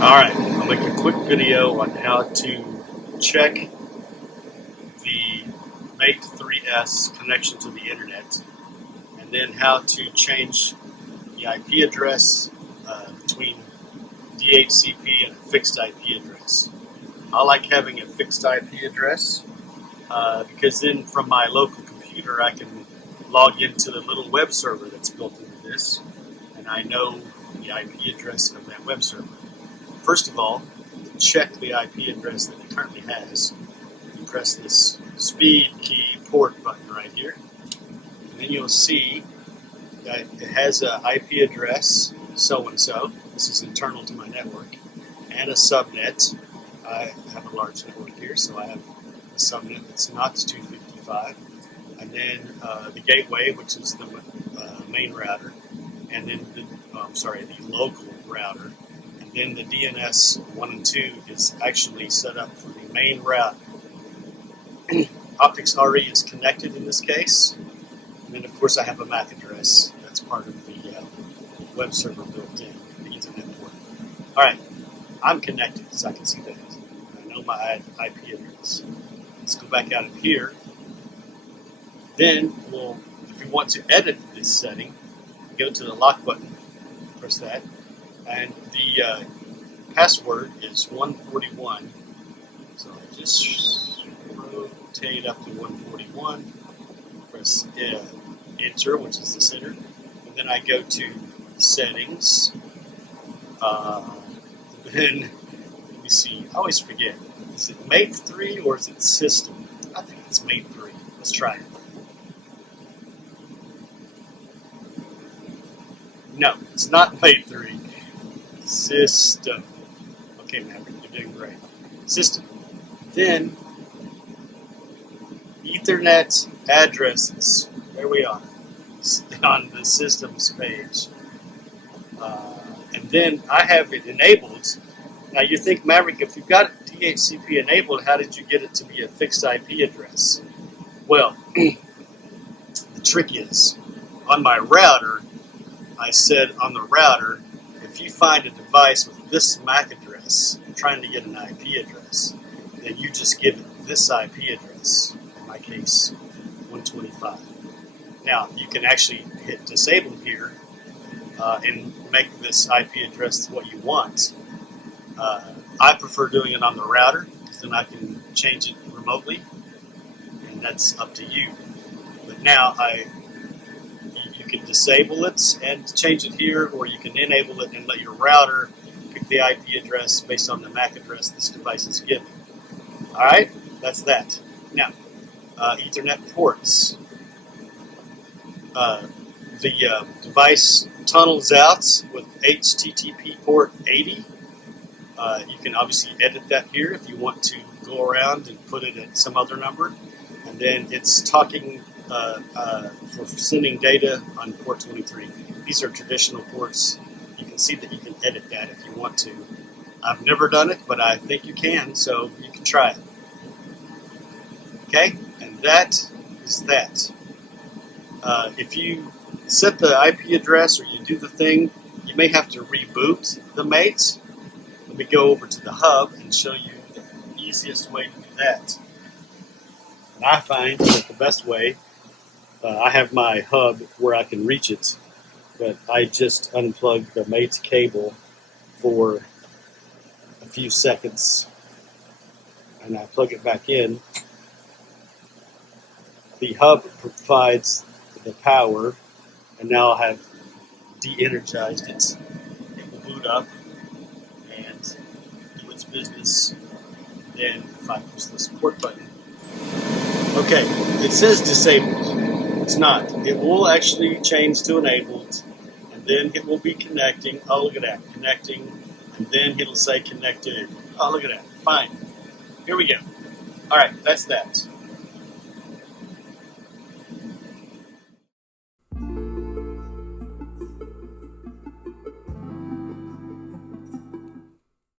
Alright, I'll make a quick video on how to check the MATE3s connection to the internet, and then how to change the IP address between DHCP and a fixed IP address. I like having a fixed IP address because then from my local computer I can log into the little web server that's built into this, and I know the IP address of that web server. First of all, to check the IP address that it currently has, you press this speed key port button right here, and then you'll see that it has an IP address so-and-so. This is internal to my network, and a subnet. I have a large network here, so I have a subnet that's not 255, and then the gateway, which is the main router, and then the local router. Then the DNS 1 and 2 is actually set up for the main route. Optics RE is connected in this case. And then, of course, I have a MAC address. That's part of the web server built in, the Ethernet port. All right, I'm connected, so I can see that. I know my IP address. Let's go back out of here. Then, if we want to edit this setting, go to the lock button, press that. And the password is 141. So I just rotate up to 141, press enter, which is the center, and then I go to settings. Then, let me see, I always forget. Is it MATE3 or is it system? I think it's MATE3. Let's try it. No, it's not MATE3. System. Okay, Maverick, you're doing great. System. Then, Ethernet addresses. There we are, on the systems page. And then I have it enabled. Now you think, Maverick, if you've got DHCP enabled, how did you get it to be a fixed IP address? Well, the trick is, on my router, I said on the router, if you find a device with this MAC address, trying to get an IP address, then you just give it this IP address, in my case, 125. Now, you can actually hit disable here and make this IP address what you want. I prefer doing it on the router, because then I can change it remotely, and that's up to you. But now, you can disable it and change it here, or you can enable it and let your router pick the IP address based on the MAC address this device is given. Alright, that's that. Now, Ethernet ports. The device tunnels out with HTTP port 80. You can obviously edit that here if you want to go around and put it at some other number. And then it's talking for sending data on port 23. These are traditional ports. You can see that you can edit that if you want to. I've never done it, but I think you can, so you can try it. Okay, and that is that. If you set the IP address or you do the thing, you may have to reboot the MATE. Let me go over to the hub and show you the easiest way to do that. And I find that the best way, I have my hub where I can reach it, but I just unplugged the MATE cable for a few seconds, and I plug it back in. The hub provides the power, and now I have de-energized it. It will boot up and do its business. Then if I push the support button, okay, it says disabled. It's not. It will actually change to enabled, and then it will be connecting. Oh, look at that, connecting, and then it'll say connected. Oh, look at that, fine. Here we go. All right, that's that.